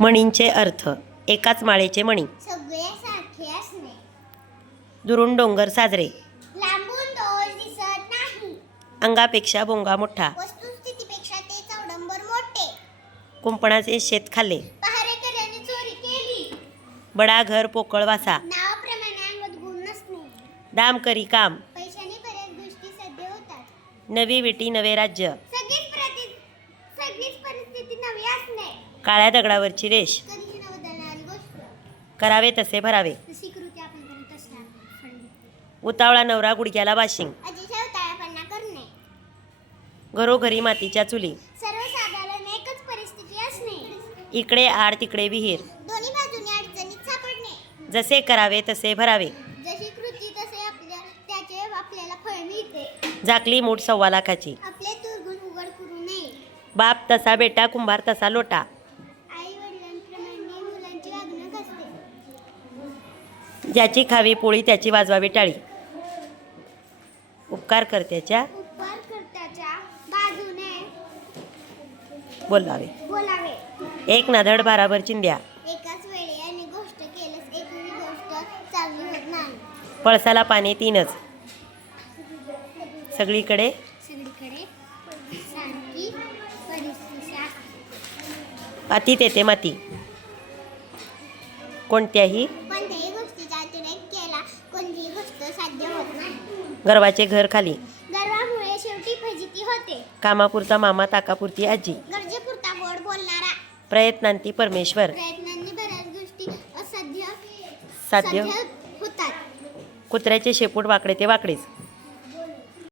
म्हणींचे अर्थ एकाच माळेचे मणी सगळे सारखे असणे. दुरून डोंगर साजरे. लांबून दोष दिसत नाही. अंगापेक्षा बोंगा मोठा. वस्तुस्थितीपेक्षा ते चौडंबर मोठे. कुंपणाचे शेत खाल्ले. पहारेकऱ्याने चोरी केली. बडा घर पोकळ वासा. नावाप्रमाणे अंगत गुण नसणे. दाम करी काम. पैशाने बऱ्याच गोष्टी सध्य होतात. नवी विटी नवे राज्य. काळ्या दगडावरची रेष. करावे तसे भरावे. उतावळा नवरा गुडघ्याला करणे. घरोघरी मातीच्या चुली. इकडे आड तिकडे विहीर. जसे करावे तसे भरावे. जशी कृती तसे आपल्या त्याचे आपल्याला फळ मिळते. झाकली मूठ सव्वा लाखाची. आपले बाप तसा बेटा कुंभार तसा लोटा. ज्याची खावी पोळी त्याची वाजवावी टाळी. उपकार करत्याच्या बोलावे. बोलावे. एक नाधड भाराभर चिंध्या. एकाच वेळी अनेक गोष्ट केल्यास एकही गोष्ट चांगली होत नाही. पळसाला पाणी तीनच. सगळीकडे? सगळीकडे अति तेथे माती कोणत्याही कोणत्याही गोष्टीचा अतिरेक केला कोणतीही गोष्ट साध्य होत नाही. गर्वाचे घर खाली. गर्वामुळे शेवटी फजिती होते. कामापुरता मामा ताकापुरती आजी. गरजेपुरता गोड बोलणारा. प्रयत्नांती परमेश्वर. प्रयत्नांनी बऱ्याच गोष्टी असाध्य साध्य होतात. कुत्र्याचे शेपूट वाकडे ते वाकडेच.